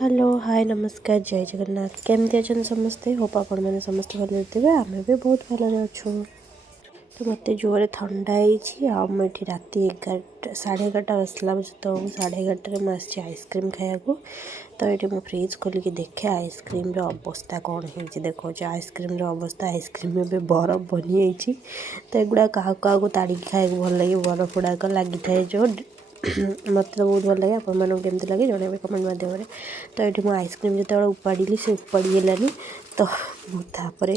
Hello hi नमस्कार जय जगन्नाथ केमती अच्छा समस्ते होप आपण मैंने समस्त भले थे आम भी बहुत भल अच्छु तो मत जोरे थंडा होती राति 11 11:30 बसला तो 11:30 मुझे आइसक्रीम खाया तो ये मुझे फ्रिज खोलिकी देखे आइसक्रीम अवस्था कौन हो देखो आइसक्रीम अवस्था आइसक्रीम में बरफ बनी तो एगुड़ा क्या क्या ताड़ी खाया भल लगे बरफ गुड़ाक लगी था जो मत तो बहुत भल लगे आपमती लगे जन कमेंट मध्यम तो ये मुझे आइसक्रीम जो उपाड़ी से उपाड़ी है तो तापर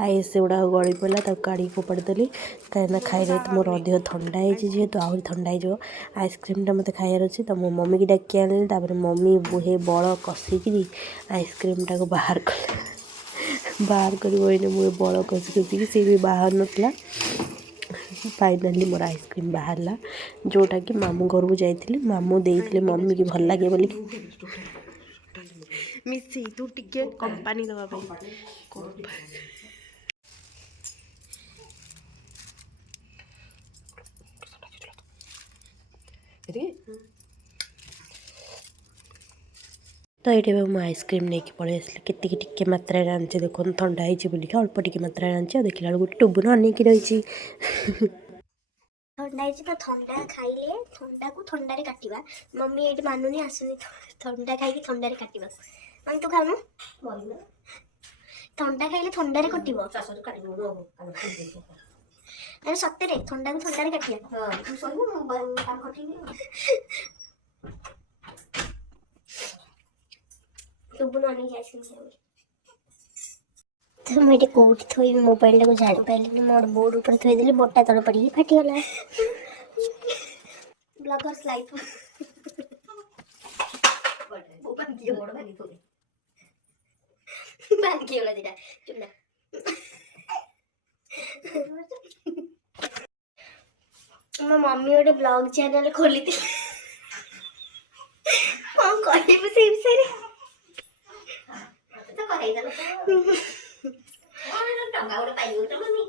आई से गुड़ा गड़ी पड़ा काढ़ी फोपाड़ी देली कहीं खाइले तो मोर अधिक थंडा जेहेतु आहरी थंडा हो आइसक्रीम मत खायार अच्छे तो मो मम्मी की डाकी आनी मम्मी बुहे बड़ कषिकी आइसक्रीम टाक बाहर कर बाहर कर मुझे बड़ कषिकी सी भी बाहर नाला फाइनाली मोर आइसक्रीम बाहरला जोटा कि मामू घर को जाइए मामू देते मम्मी की भल लगे बोली मिसी तू टिके कंपानी दवा तो ये मुझे आइसक्रीम नहीं पड़े आसली के मात्रा आनी देख थंडा हो अल्प टिके मात्रा आनी देखला गोटे टुबुन अनेक रही थंडा तो थंडा खाइले थंडा को थंडा रे काटिबा मम्मी एठी मानुनी आसुनी थंडा खाई थंडा रे काटिबा मन तू खानु थंडा खाइले थंडा रे कटिबो अरे सत्य रे थंडा को थंडा रे काटिया हां तू सोइबो काम खटिनी तू बनानी जाइसिन तो मुझे कोट थोई मोबाइल को जान पाइलिनी मोर बोर्ड ऊपर थोई देली बोटा तळ पड़ी फाटी गला ब्लॉगर्स लाइफ ओपन किए बोर्ड भागी थोड़ी भाग किए वाला दिटा चुपना मो मम्मी ओटे ब्लॉग चैनल खोली थी कौन कहले से विषय तो कहै दला टंगा उड़े पाइयो तो मम्मी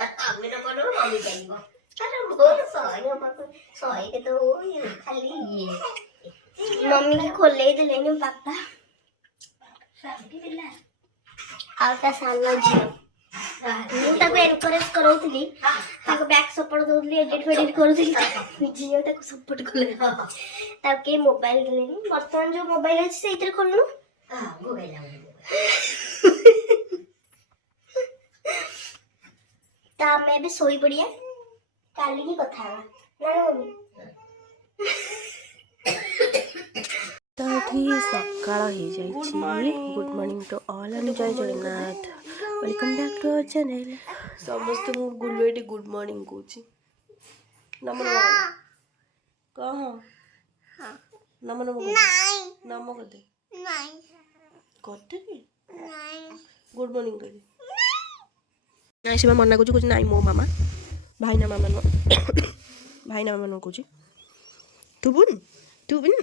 आमे न करो मम्मी पाइबो अरे मोर सही के तो खाली मम्मी की खोले देले नि पापा साथी बिल्ला आउटा सानो झियो ताको एनकरेज करौतली ताको बैक सपोर्ट दउतली एडिट करूतली झियो ताको सपोर्ट करले ताके मोबाइल देलेनी वर्तमान जो मोबाइल अछि से इधर खोलनु हां मोबाइल ता मैं भी सोई पड़िया काली की कथा ना मम्मी तो सकाळ हो जाए good morning to all and जय Jagannath welcome back to our channel समस्त मु गुलुएटी गुड मॉर्निंग कहूची नम कह नम नम नम कदे कदे गुड मॉर्निंग कदे नाई से मना कुछ नाई मो मामा भाई ना मामा नो भाई ना मामा नो कुछ तुबुन तुबुन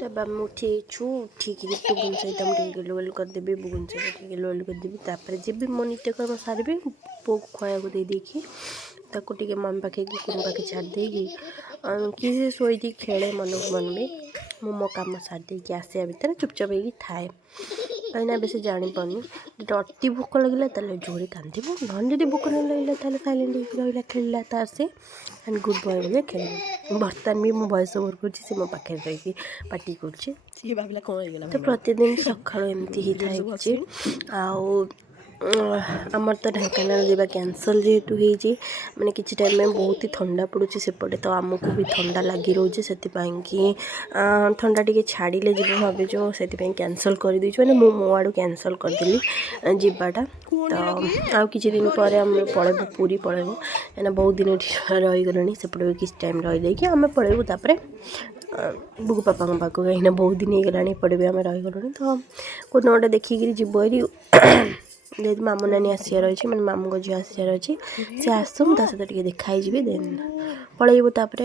तब हम उठेचु ठीक है टुबुन सहित हम लोल करदेवी बुगुन सहित लोल करदेवी तापर जब मो नित्यकर्म सारे पो को खुआ को दे देखी ताको टिके मम्मी पाखे कि कुन पाखे छाड़ देगी कि से सोई खेले मन मन में मो कम सार देकी आसिया भितर चुपचाप होगी थाए कहीं बेस जापानी जो अति भोक लगे जोरे कांदी ना जब भोक न लगे सैलेंट रहा खेलला तार से एंड गुड बॉय बोले खेल बर्तमान भी मो भयस ओवर कर मो पाखे रही पार्टी कर तो प्रतिदिन सका एमती ही थाए आमर तो ढेंकानाल जावा कैंसल जेहेतु हो मैंने किसी टाइम में बहुत ही ठंडा पड़ुची सेपटे तो आमको भी ठंडा लगी रोचे से कि ठंडा टी छाड़े जीव भावुँ से कैंसल कर देचु मैंने मो आड़ू कैंसल करदेली जीवाटा तो आउ किसी दिन पर आम पलैबू पूरी पलैबू क्या बहुत दिन रहीगलुणी सेपटे किसी टाइम रही आम पलैबू तापर बुगु पापा पाक कहीं बहुत दिन हो गला एपटे भी आम रहीगलुणी तो कौन गोटे देखिकी जीव जेहतु मामू नानी आसार अच्छे मैंने मामू झील आसार अच्छे सी आसू मुझे सहित देखाई देन पलैबू तापर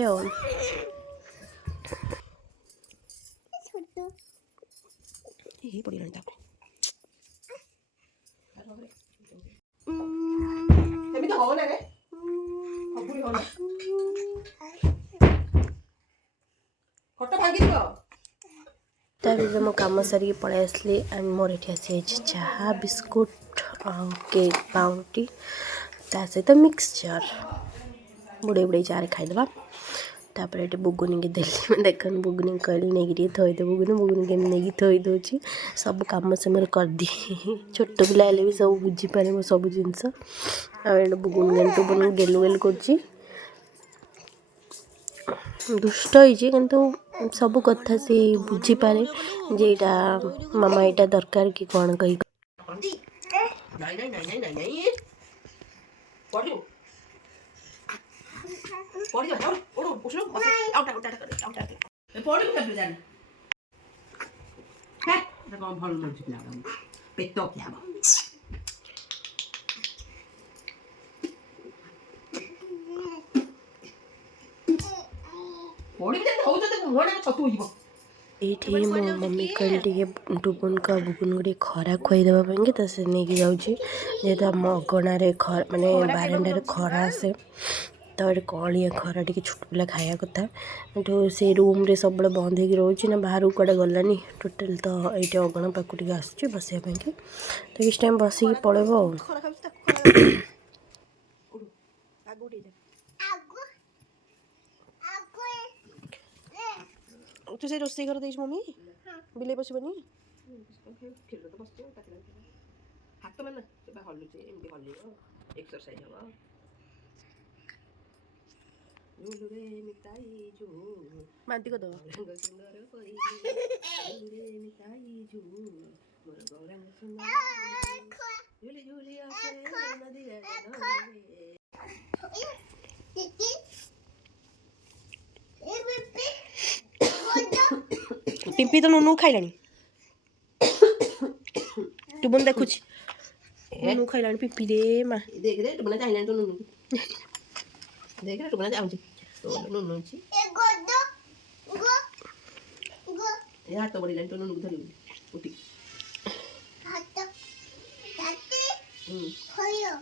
तापर मो कम सारी पलि आसली एंड मोर ये आसी चाहा बिस्कुट आउ केक पाउंटी ता सहित मिक्सचर बुड़े बुड़े चारे खाईदे तापर ये बुगुनी की देली देख बुगुनी कहली नहीं थोदे बुगुनी बुगुनी के नहीं थोई दूची सब कम से मेरे कर दी छोट पिला हेले भी सब बुझीपारे मो सब जिनस बुगुन गेंटू बुन गेलु गेलु कर दुष्ट होइछि किंतु सब कथा से बुझीपारे जे एटा मामा एटा दरकार कि कौन कही ये मो मम्मी कहली टे टुबुन का बुगुन गोटे खरा खुआईदेवाई तो से नहीं जाऊँगी जेहेतु आम अगणार मानने बारंडार खरा आसे तो ये कलिया खरा टी छोट पिला खाया कथा तो से रूम रे सब बंद हो रोचे ना बाहर कड़े गलानी टोटाल तो ये अगण पाक आसुच्छी बसवाई तो किस टाइम बसिक पलैब तू से रोसे घर देश मम्मी बिले बसबनी हाथ में हलुचे एमती हल एक्सरसाइज हम मानती को दवा पिंपी तो नुनू खाइलानी टुबुन देखुच नुनू खाइलानी पिंपी रे मा देख रे टुबुन खाइलानी तो नुनू देख रे टुबुन जाउची तो नुनू छी ए हाथ बड़ी लाइन तो नुनू धरि उठी हाथ ताते होयो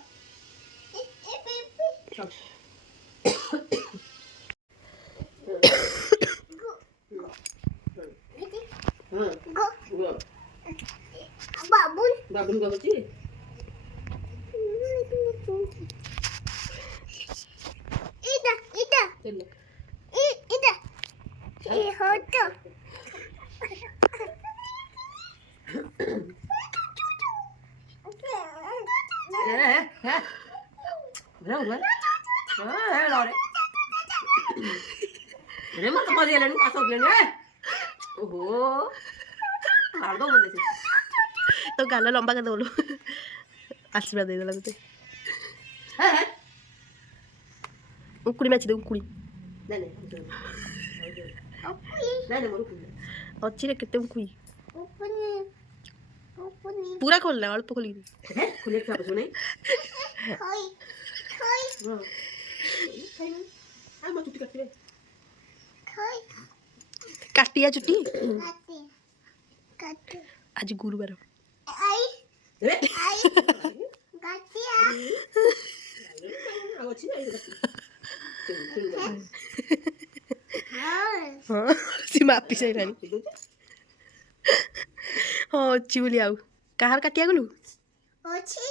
ए पिंपी चल बाबुन का बच्ची इदा इदा इदा ये हो तो तो गाला लंबा कर बोलो आशीर्वाद दे देला तते उकुड़ी मैच दे उकुड़ी नहीं मोर उकुड़ी अच्छी रे केते उकुड़ी पूरा खोल ले अल्प खोली खोले क्या सुने हाय आ मत चुटी काट रे हाय काटिया चुटी काट आज गुरुवार आई काटिया अच्छी हाँ सी मापी से रानी हाँ अच्छी बोली आउ कहार काटिया गलु अच्छी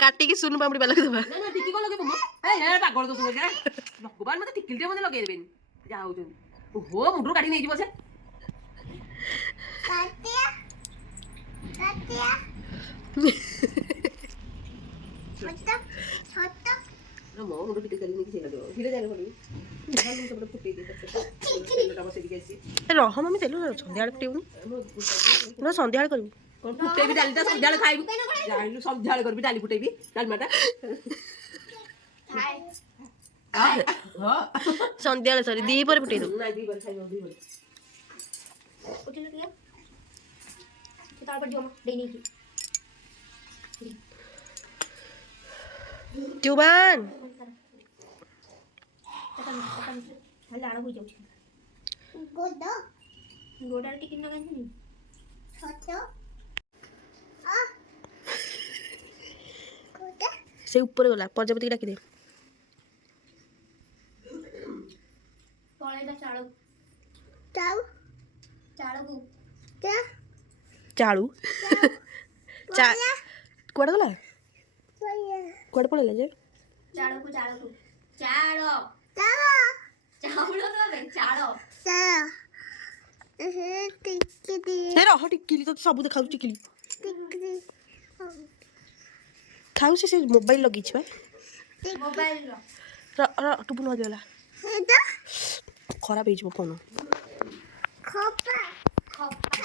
काटिकी सुनु पामुड़ी बालक दबा ना ना टिकी को लगे मम्मा ए पागल तो सुनो के भगवान मते टिकिल दे मते लगे देबेन जा हो जन ओहो मुंडरो काटी नै जिवो से काटिया छोटा ना मो मुंडरो टिकी करी नै कि सेला दो धीरे जाने पड़ी हम सब फुटे दे तेलटा बसे दिके आसी रह मम्मी तेल संध्या फुटेउनी ना संध्या करबू कोन फुटेबी डालीटा संध्या खाइबू जाइलु संध्या करबी डाली फुटेबी डालमाटा हाय हां संध्या सॉरी दी पर फुटे दो ना दी पर खाइबो दी पर उठे लगिया तार पर जो देनी की जुबान हल्ला आड़ हो जाउछ गोडा टिकी ना गानी छोटो से ऊपर गला प्रजापति डाकी दे पळेला चाळ चाऊ चाळू चाळू कुआड़े गला कुआड़े पळेला जे चाळू चाळू चाळो चावल दबे चाळो हे रह टिकिली तो सब देखा टिकिली खाऊ से मोबाइल लगी छे मोबाइल र टुपुन हो गेला खराब हो फोन खपा खपा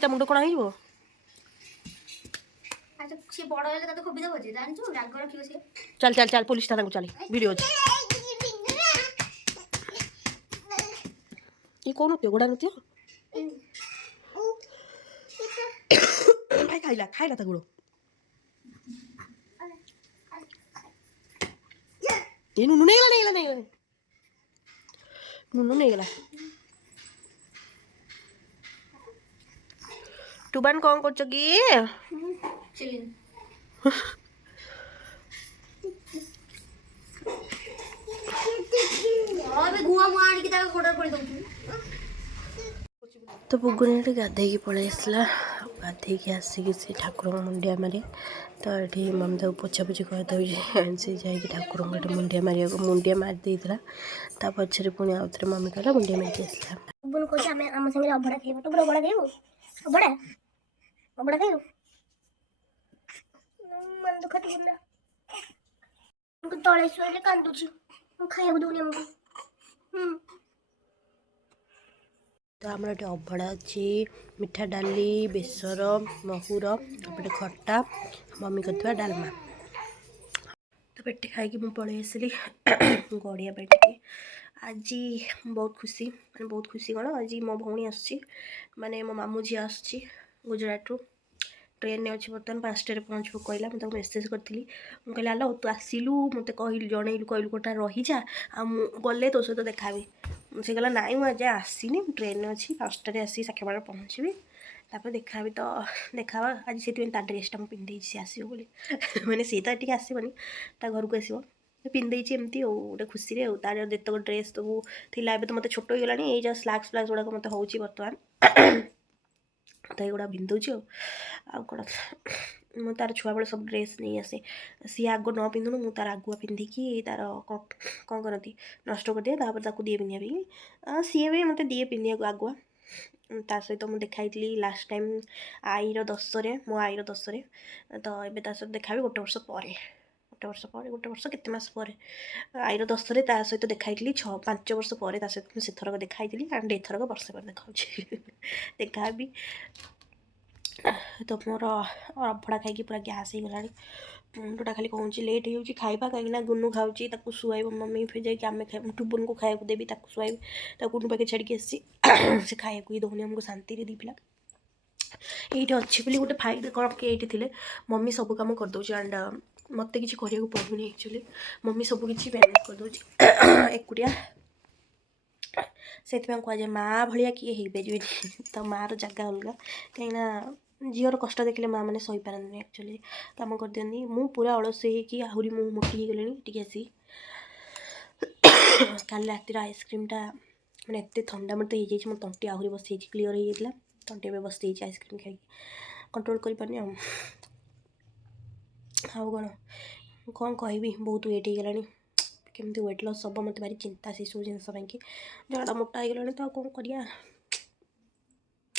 ता मुंड कण हो से बड़ हेले तो खोबी देव जानचु राग रखियो से चल चल चल पुलिस थाना को चल वीडियो अच्छे ये कौन होते घोड़ा नृत्य भाई खाइला था गुड़ो ये नुनु नहीं गला नुनु नहीं गला टुबान कौन कर चिलिन अबे गुआ मार के ताके कोडर पड़ी दउछु तो बुगुणी गाधे पलि आसला गाधे आसिक से ठाकुर मुंडिया मारे तो ये मम्मी तक पोछापोछि करदे से जा ठाकुर मुंडिया मारे मुंडिया मारी देता ता पछरे पुणी आउ थे मम्मी कहला मुंडिया मारिक आसला बुन को आमे हम संगे अबड़ा खाइबो तो बड़ा खाइबो अबड़ा खाइबो मन दुख तुना उनको तळे सोले कांदुची खाइबो दुनिया हमको तो आम अभड़ा अच्छी मिठा डाली बेसर महुर एपटे खट्टा मम्मी कर डालमा तो पेटे खाई मुझे पलि आसली गड़िया पेटे आज बहुत खुशी मैंने बहुत खुशी कौन आज मो भौणी आसुची माने मो मामू झी आसुची गुजरात रू ट्रेन में अच्छे बर्तमान 5टार पहुँचू कहला मुझे मेसेज करी कहला आलो तू आसिलु मत कहलु जनइलु कहलु गोटा रही जा गले तो सहित देखा से कहला नाई मुझे आसनी ट्रेन में अच्छी 5टार आसी साक्षीपाड़ पहुँची तापर देखा तो देखा आज से ड्रेसटा मुझे पिंधे सी आसो बोली मैंने सी तो ये आसबनी ता घर को आसो पिंधे एमती गोटे खुशी तार जितक ड्रेस सब थी तो मत छोट हो गला ये स्लाक्स फ्लाक्स गुड़ाक मत हो बर्तमान तो ये पिंधुची कौन मु तार छुआ बेले सब ड्रेस नहीं आसे सी आग न पिंधुनु मु तार आगुआ पिंधिकी तार कौन करती नष्ट कर दिए तापर दिए पिंधा सी भी मत दिए पिंधा आगुआ ता सहित मुझे देखाई लास्ट टाइम आईर 10 मो आईर 10 तो ये सहित देखा गोटे गोटे वर्ष केते मास पर आईर 10 सहित देखाई 5 वर्ष पर सहित से थरक देखाई एंड एथरक वर्ष पर देखा देखा भी तो मोर अभड़ा खाई पूरा गैस हो गला मुंडा खाली कहूँ लेट हो खाइबा कहीं गुनु खाऊँगी शुआब मम्मी फिर जामें खाई टुबुन को खाया देवी शुआब गुनु पाखे छाड़ी आसी से खाया ही दौनी आमको शांति दी पिला ये अच्छे बोली गोटे फायदा कौन कि ये थे मम्मी सब कम करदे एंड मत कि पड़ूनी एक्चुअली मम्मी सब किसी मैनेज करदे एकुटिया से कहुए माँ भाया किए हो पारे तो माँ रगह अलग कहीं झीर कष्ट देखिले माँ मैंने सही पारती एक्चुअली कम कर दिखती मु पूरा अलसी होगी आहरी मु मोटी गली टी आसी काली रातिर आइसक्रीमटा मैंने एत थंडा मत हो मो तंटी आहरी बस क्लीयर हो जाता तंटी में बस आइसक्रीम खाई कंट्रोल कर पानी आउ कौन कह बहुत वेट हो गला केमती वेट लॉस सब मत भारी चिंता से सब जिनस जड़ा मोटा हो गला तो कौन कर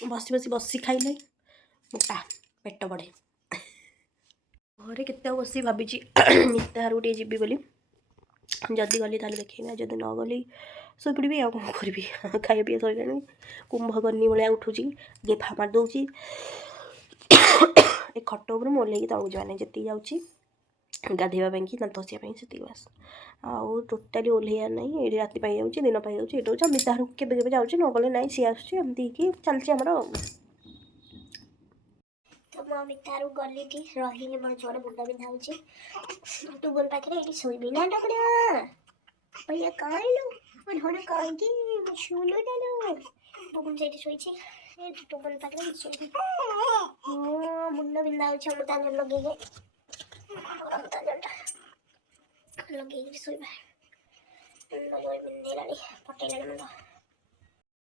बसी बसी खाइले मोटा पेट बढ़े घरे केते बसी भाभी नित्यार गोटे जीवी बोली जदि गली ताले देखेगा जदि न गली शो पड़ी आ कौन करी खाई पी सर कुंभकर्णी भाया उठुची गेफा मार दूची ए खट उपर मोर लगे तौक जाने जी जाऊँगी गाधेवा कि दांत घसिया से बस आउ टोटाली ओह्लैयार ना ये राति जाऊँगी दिन पाई जाऊँगी ये हूँ मितार के जाऊँगी न गले ना सी आसमती चलती आमर तो मो मितारू गली रही मोर जोड़े मुंड बिंधा हो टुबल पाखे ये शोबी ना डकड़ा भैया कहलु मन कहीं छुलु डालो ଟୁବୁନ ସେଇଠି ଶୋଇଛି ଟୁବୁନ ପାଖରେ ଶୋଇଛି ମୁଣ୍ଡ ବିନ୍ଧା ହେଉଛି ଅମୃତାଞ୍ଜନ ଲଗେଇକି ଲଗେଇକି ଶୋଇବା ବିନ୍ଧିଲାଣି ପଟେଇଲାଣି ମୁଣ୍ଡ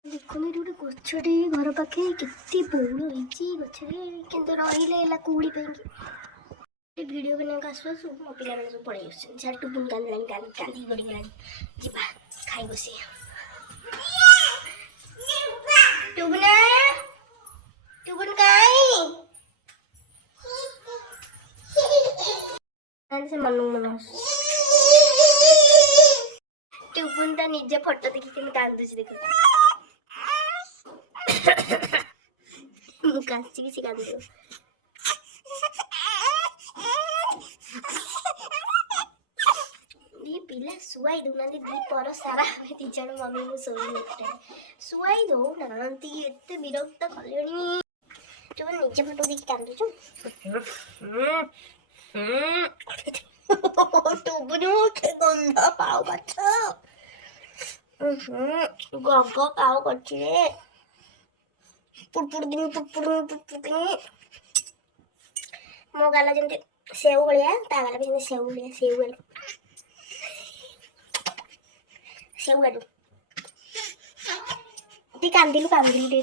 ଦେଖୁନି ଏଠି ଗୋଟେ ଗଛଟେ ଘର ପାଖେ କେତେ ବଉଳ ହେଇଛି ଗଛରେ କିନ୍ତୁ ରହିଲେ ହେଲା କୁହୁଡ଼ି ପାଇଁକି ଭିଡ଼ିଓ ବନେଇବାକୁ ଆସୁ ଆସୁ ମୋ ପିଲାମାନେ ସବୁ ପଳେଇ ଆସୁଛନ୍ତି ଛାଡ଼ ଟୁବୁନ କାନ୍ଦିଲାଣି କାନ୍ଦି ଗଡ଼ିଗଲାଣି ଯିବା ଖାଇ ବସି ଟୁବୁନ ଟୁବୁନ କାଇଁ ସେ ମନକୁ ମନ ଟୁବୁନ ତା ନିଜ ଫଟୋ ଦେଖିକି ମୁଁ କାନ୍ଦୁଛି ଦେଖ ମୁଁ କାନ୍ଦୁଛି କିଛି କାନ୍ଦିବ ପିଲା ଶୁଆଇ ଦଉନାହାନ୍ତି ଦିପର ସାରା ଆମେ ଦି ଜଣ ମମି ମୁଁ ଶୋଇଲୁ ଶୁଆଇ ଦଉନାହାନ୍ତି ଏତେ ବିରକ୍ତ କଲେଣି ତୁ ନିଜେ ଫଟୋ ଦେଖି କାନ୍ଦୁଛୁ ଟୁବୁନୁ ଗନ୍ଧ ପାଉ ଗଛ ଗଗ ପାଉ କରୁଛି ରେ ପୁଡ଼ପୁଡ଼ ଦିନ ମୋ ଗାଲ ଯେମିତି ସେଉ ଭଳିଆ ତା ଗାଲ ବି ସେମିତି ସେଉ ଭଳିଆ ସେଉ ଗାଲ ସେଉ ଗାଲୁ ଟିକେ କାନ୍ଦିଲୁ ଟିକେ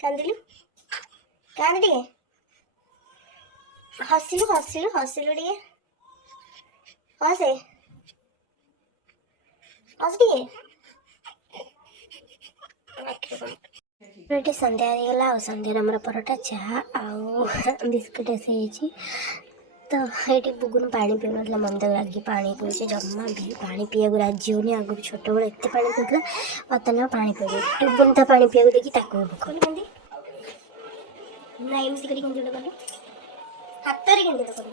କାନ୍ଦିଲୁ କାନ୍ଦ ଟିକେ ହସିଲୁ ଟିକେ ହସେ ଟିକେ ଏଠି ସନ୍ଧ୍ୟା ହେଇଗଲା ଆଉ ସନ୍ଧ୍ୟାରେ ଆମର ପରଟା ଚାହା ଆଉ ବିସ୍କୁଟ ଆସିଯାଇଛି ତ ଏଇଠି ବୁଗୁନ ପାଣି ପିଉନଥିଲା ମମି ତାକୁ ରାଗି ପାଣି ପିଉଛି ଜମା ବି ପାଣି ପିଇବାକୁ ରାଜି ହେଉନି ଆଗରୁ ଛୋଟବେଳେ ଏତେ ପାଣି ପିଉଥିଲା ବର୍ତ୍ତମାନ ପାଣି ପିଇବ ଟୁବୁନ ତା ପାଣି ପିଇବାକୁ ଦେଖି ତାକୁ କେମିତି ନା ଏମିତି କରି କେମିତି ଗୋଟେ କଲୁ ହାତରେ କେମିତି ଗୋଟେ କଲୁ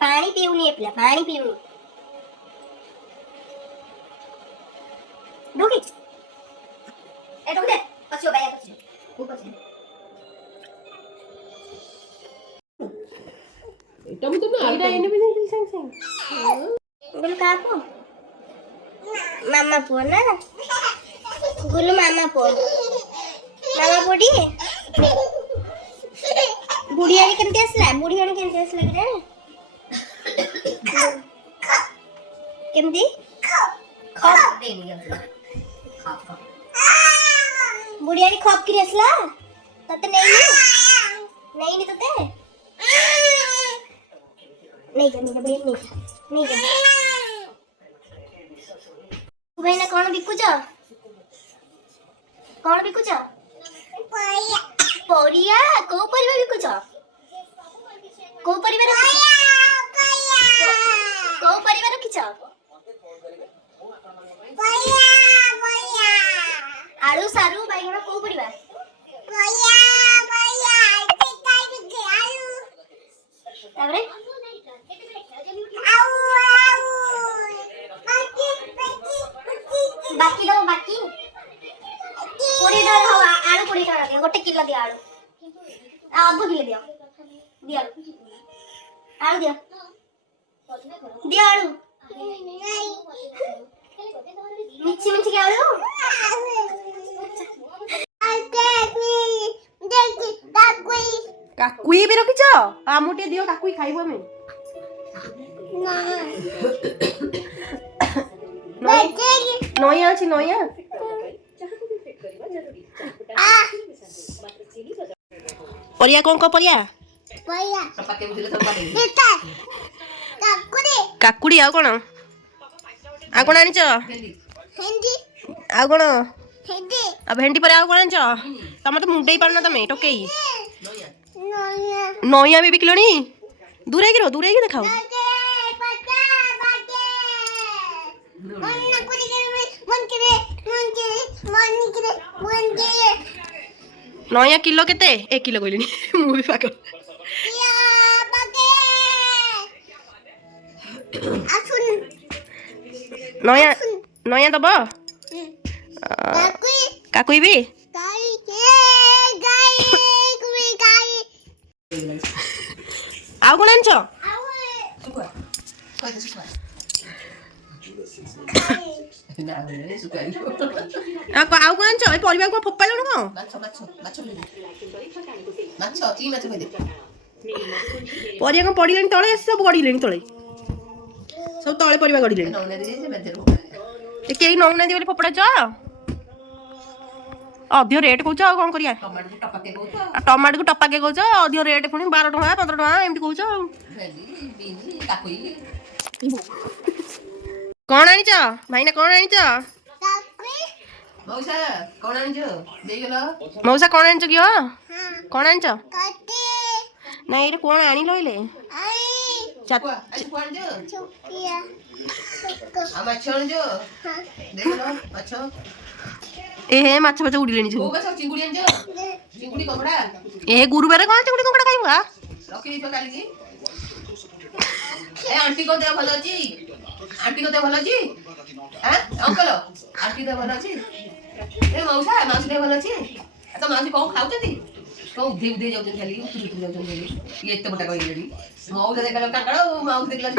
ପାଣି ପିଉନି ଏ ପିଲା ପାଣି ପିଉନି ढोकी ए ढोक दे पछियो बाया पछियो ऊपर से এটা মত না এটা এনে বিনে দিল সাং गुलू कापो मामा पो ना गुलू मामा पोडी बुढ़ियाणी केमती आसला कि केमती खप बुढ़ियाणी खप की आसला तते नहीं तते नहीं जा भाई ना कौन बिकुच परिया को परिया बिकुच को परिया रखिछ आलू सारू बाइगण को परिया ताबरे बाकी दो बाकी 20 टका हो आलू 20 टका दियो गोटे किलो दियो आलू आधा किलो दियो आलू दियो आलू मिची के आलू କାକୁଇ ବି ରଖିଛ ଆମକୁ ଟିକେ ଦିଅ କାକୁଇ ଖାଇବୁ ଆମେ ନଇଆ ଅଛି ନଇଆ ପରିଆ କଣ ପରିଆ କାକୁଡି ଆଉ କଣ ଆଣିଛ ଆଉ କଣ ଆଉ ଭେଣ୍ଡି ପରେ ଆଉ କଣ ଆଣିଛ ତମେ ତ ମୁଣ୍ଡେଇ ପାରୁନ ତମେ ଟୋକେଇ ନଇଆ ବି ବିକିଲଣି ଦୂରେଇକି ଦେଖାଉ ନଇଆ କିଲୋ କେତେ 1 କିଲୋ କହିଲିନି ମୁଁ ବି ପାଗଳ ନଇଆ ଦବ କାକୁଇ ବି ଆଉ କଣ ଆଣିଛ ଆଉ କ'ଣ ଆଣିଛ ଏ ପରିବା କ'ଣ ଫୋପାଡ଼ିଲଣି କ'ଣ ପରିବା କ'ଣ ପଡ଼ିଲେଣି ତଳେ ଆସି ସବୁ ଗଡ଼ିଲେଣି ତଳେ ସବୁ ତଳେ ପରିବା ଗଡ଼ିଲେଣି କେହି ନେଉନାହାନ୍ତି ବୋଲି ଫୋପଡ଼ାଛ ଅଧିକ ରେଟ୍ କହୁଛ ଆଉ କ'ଣ କରିବା ଟମାଟୋକୁ ଟପାକେ କହୁଛ ଅଧିକ ରେଟ୍ ପୁଣି 12 ଟଙ୍କା 15 ଟଙ୍କା ଏମିତି କହୁଛ ଆଉ କ'ଣ ଆଣିଛ ଭାଇନା କ'ଣ ଆଣିଛ ମଉସା କ'ଣ ଆଣିଛ କିଅ କ'ଣ ଆଣିଛ ନାଇଁ ଏଇଟା କ'ଣ ଆଣିଲ ହେଲେ ଏ ହେ ମାଛ ଫାଛ ଉଡ଼ିଲେଣି ସବୁ ଏ ଗୁରୁବାର କ'ଣ ଚିଙ୍ଗୁଡ଼ି କଙ୍କଡ଼ା ଖାଇବୁ ଆଣ୍ଟି ଦେହ ଭଲ ଅଛି ଅଙ୍କଲ ଆଣ୍ଟି ଦେହ ଭଲ ଅଛି ଏ ମାଉସୀ ଦେହ ଭଲ ଅଛି ତ ମାଉସୀ କ'ଣ ଖାଉଛନ୍ତି କ'ଣ ଉଧେଇ ଯାଉଛନ୍ତି ଖାଲି ଉତୁରି ଯାଉଛନ୍ତି ଖାଲି ଇଏ ଏତେ ବଟା କହିଲେଣି ମଉସା ଦେଖିଲା କାଙ୍କଡ଼ ମାଉସୀ ଦେଖିଲା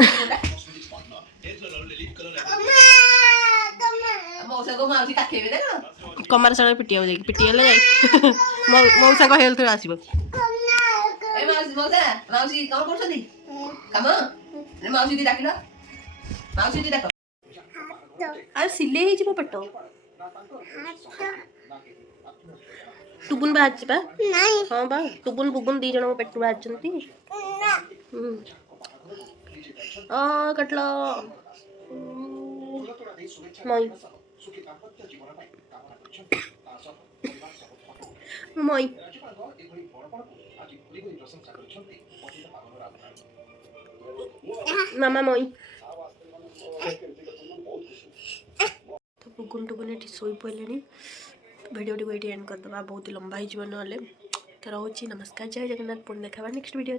ମାଉସୀ କାଖେଇବେ ଦେଖ କମାର ସାଳ ପିଟିବାକୁ ଯାଇକି ପିଟି ହେଲେ ଯାଇ ମଉସାଙ୍କ ହେଲ୍ଥରେ ଆସିବ ମାଉସୀ କ'ଣ କରୁଛନ୍ତି କାମ ମାଉସୀ ଡାକିଲ ମାଉସୀ ଡାକ ଆଉ ସିଲେଇ ହେଇଯିବ ପେଟ ଟୁବୁନ ବାହାରିଛି ବା ହଁ ବା ଟୁବୁନ ବୁବୁନ 2 ଜଣଙ୍କ ପେଟରୁ ବାହାରିଛନ୍ତି କଟଲ ମଇ ମାମା ମଇ ତ ବୁଗୁନ ଟୁଗୁନ ଏଠି ଶୋଇ ପଡ଼ିଲେଣି ଭିଡ଼ିଓଟିକୁ ଏଇଠି ଏଣ୍ଡ କରିଦେବା ବହୁତ ଲମ୍ବା ହେଇଯିବ ନହେଲେ ତ ରହୁଛି ନମସ୍କାର ଜୟ ଜଗନ୍ନାଥ ପୁଣି ଦେଖାବା ନେକ୍ସଟ ଭିଡ଼ିଓ।